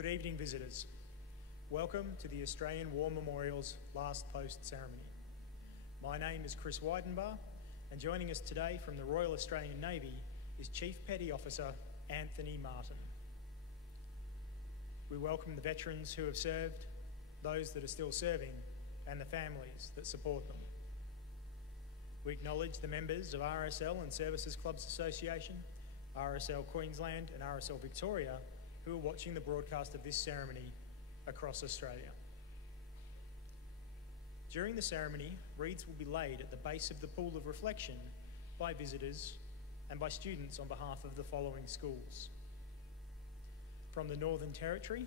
Good evening, visitors. Welcome to the Australian War Memorial's last post ceremony. My name is Chris Weidenbar, and joining us today from the Royal Australian Navy is Chief Petty Officer Anthony Martin. We welcome the veterans who have served, those that are still serving, and the families that support them. We acknowledge the members of RSL and Services Clubs Association, RSL Queensland and RSL Victoria, who are watching the broadcast of this ceremony across Australia. During the ceremony, wreaths will be laid at the base of the pool of reflection by visitors and by students on behalf of the following schools. From the Northern Territory,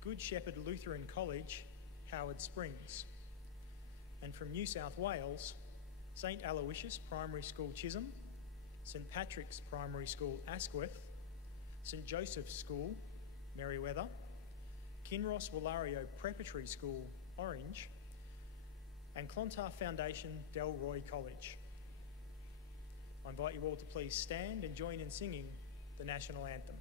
Good Shepherd Lutheran College, Howard Springs. And from New South Wales, St Aloysius Primary School Chisholm, St Patrick's Primary School Asquith, St Joseph's School, Merriweather, Kinross Wallario Preparatory School, Orange, and Clontarf Foundation, Delroy College. I invite you all to please stand and join in singing the National Anthem.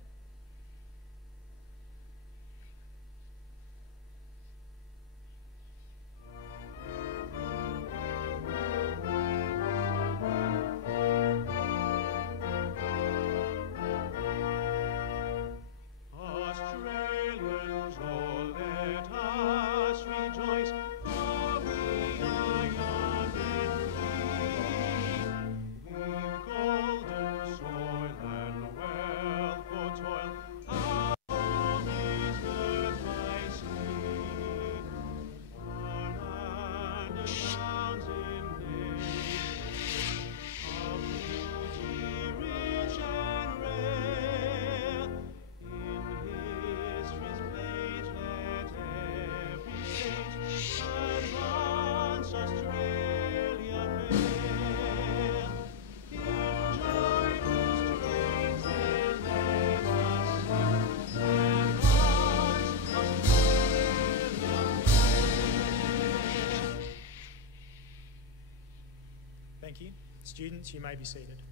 Thank you. Students, you may be seated.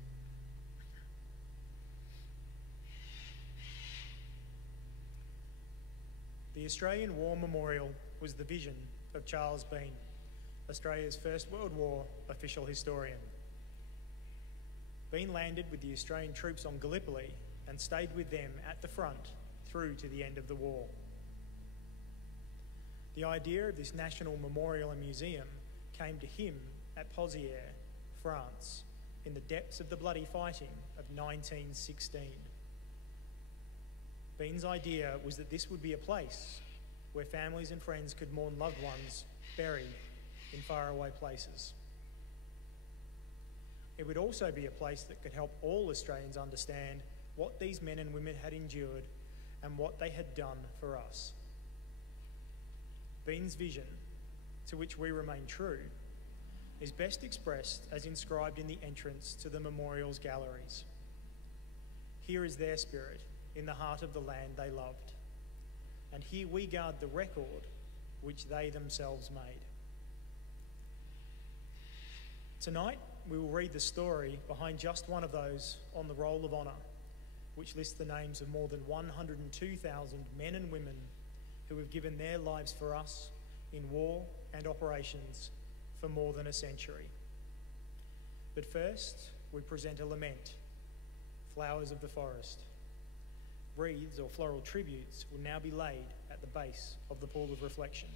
The Australian War Memorial was the vision of Charles Bean, Australia's First World War official historian. Bean landed with the Australian troops on Gallipoli and stayed with them at the front through to the end of the war. The idea of this national memorial and museum came to him at Pozières, France, in the depths of the bloody fighting of 1916. Bean's idea was that this would be a place where families and friends could mourn loved ones buried in faraway places. It would also be a place that could help all Australians understand what these men and women had endured and what they had done for us. Bean's vision, to which we remain true, is best expressed as inscribed in the entrance to the memorial's galleries. Here is their spirit in the heart of the land they loved, and here we guard the record which they themselves made. Tonight, we will read the story behind just one of those on the Roll of Honour, which lists the names of more than 102,000 men and women who have given their lives for us in war and operations for more than a century. But first, we present a lament, Flowers of the Forest. Wreaths or floral tributes will now be laid at the base of the pool of reflection.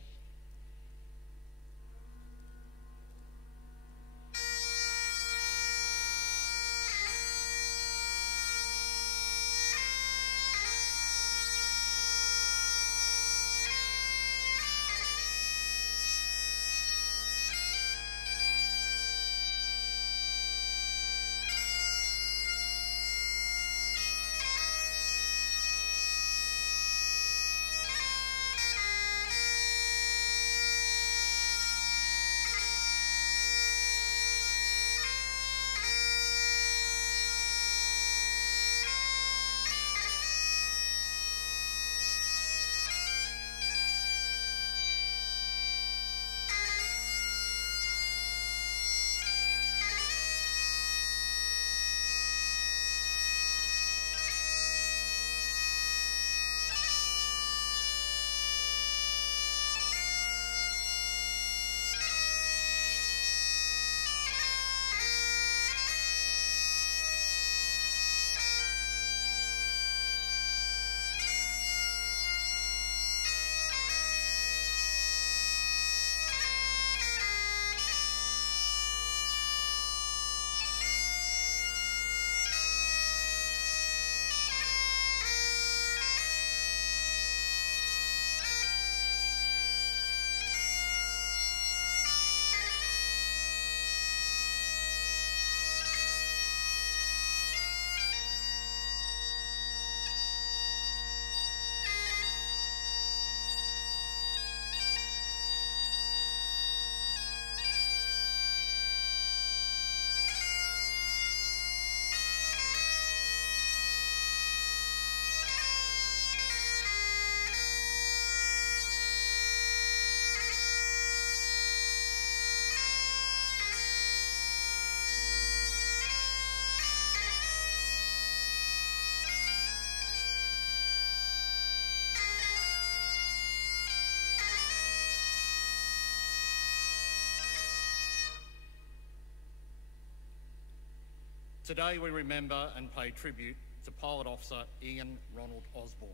Today we remember and pay tribute to Pilot Officer Ian Ronald Osborne.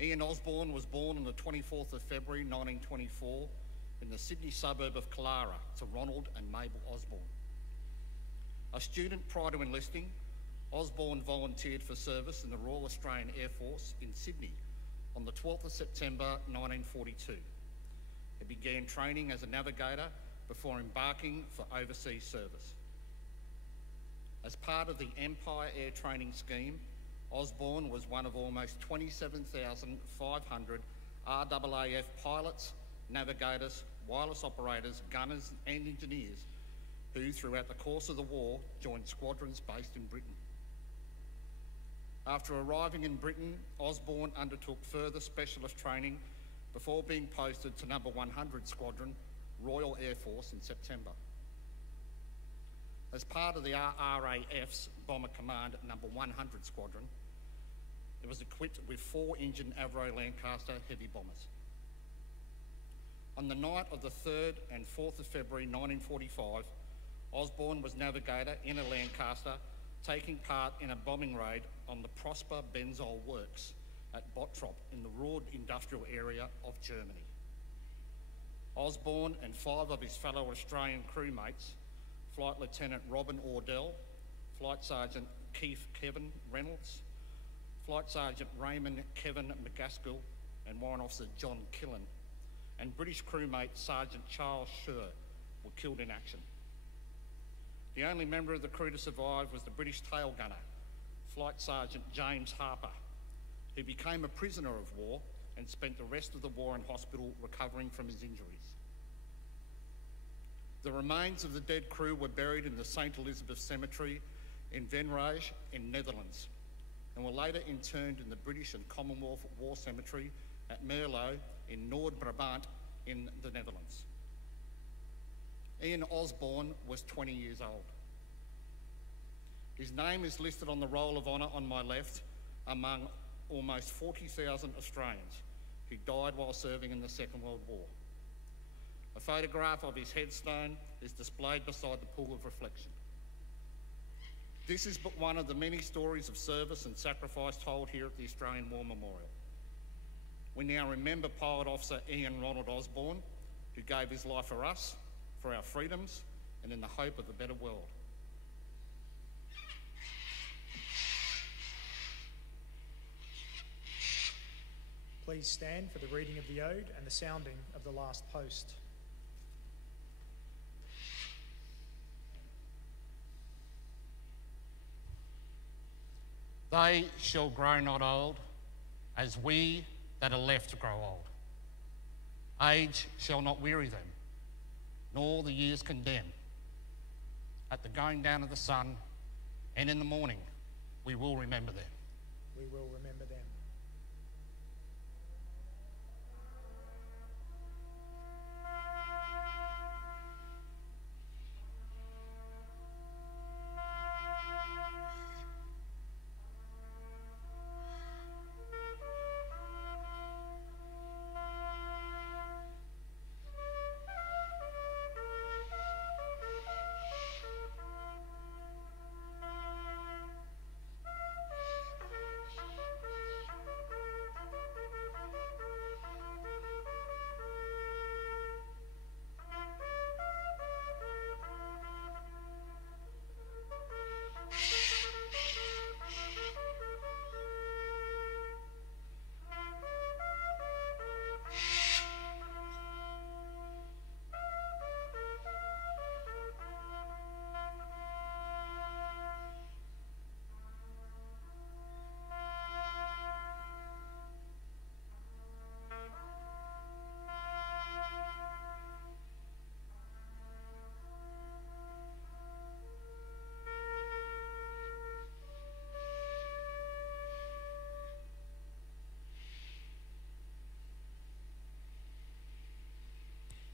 Ian Osborne was born on the 24th of February 1924 in the Sydney suburb of Canberra to Ronald and Mabel Osborne. A student prior to enlisting, Osborne volunteered for service in the Royal Australian Air Force in Sydney on the 12th of September 1942. He began training as a navigator before embarking for overseas service. As part of the Empire Air Training Scheme, Osborne was one of almost 27,500 RAAF pilots, navigators, wireless operators, gunners and engineers who, throughout the course of the war, joined squadrons based in Britain. After arriving in Britain, Osborne undertook further specialist training before being posted to Number 100 Squadron, Royal Air Force in September. As part of the RAF's Bomber Command Number 100 Squadron, it was equipped with 4-engine Avro Lancaster heavy bombers. On the night of the 3rd and 4th of February 1945, Osborne was navigator in a Lancaster, taking part in a bombing raid on the Prosper Benzol Works at Bottrop in the Ruhr industrial area of Germany. Osborne and 5 of his fellow Australian crewmates, Flight Lieutenant Robin Ordell, Flight Sergeant Keith Kevin Reynolds, Flight Sergeant Raymond Kevin McGaskill and Warrant Officer John Killen, and British crewmate Sergeant Charles Scher were killed in action. The only member of the crew to survive was the British tail gunner, Flight Sergeant James Harper, who became a prisoner of war and spent the rest of the war in hospital recovering from his injuries. The remains of the dead crew were buried in the St Elizabeth Cemetery in Venray in Netherlands and were later interred in the British and Commonwealth War Cemetery at Merlo in Noord-Brabant in the Netherlands. Ian Osborne was 20 years old. His name is listed on the Roll of Honour on my left among almost 40,000 Australians who died while serving in the Second World War. A photograph of his headstone is displayed beside the pool of reflection. This is but one of the many stories of service and sacrifice told here at the Australian War Memorial. We now remember Pilot Officer Ian Ronald Osborne, who gave his life for us, for our freedoms, and in the hope of a better world. Please stand for the reading of the ode and the sounding of the last post. They shall grow not old, as we that are left grow old. Age shall not weary them, nor the years condemn. At the going down of the sun and in the morning, we will remember them. We will remember them.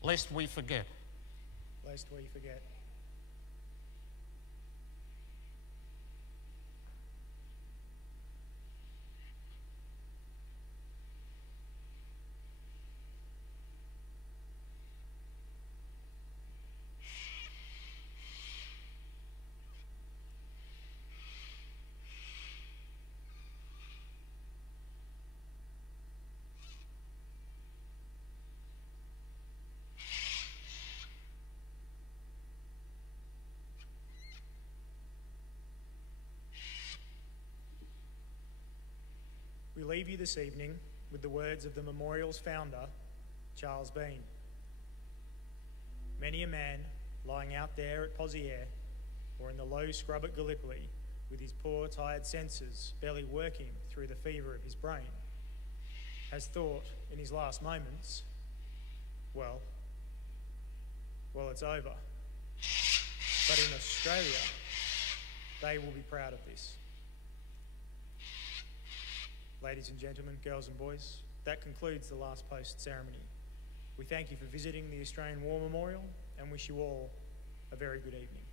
Lest we forget. Lest we forget. leave you this evening with the words of the memorial's founder, Charles Bean. Many a man lying out there at Poziere or in the low scrub at Gallipoli with his poor tired senses barely working through the fever of his brain has thought in his last moments, well, it's over. But in Australia, they will be proud of this. Ladies and gentlemen, girls and boys, that concludes the last post ceremony. We thank you for visiting the Australian War Memorial and wish you all a very good evening.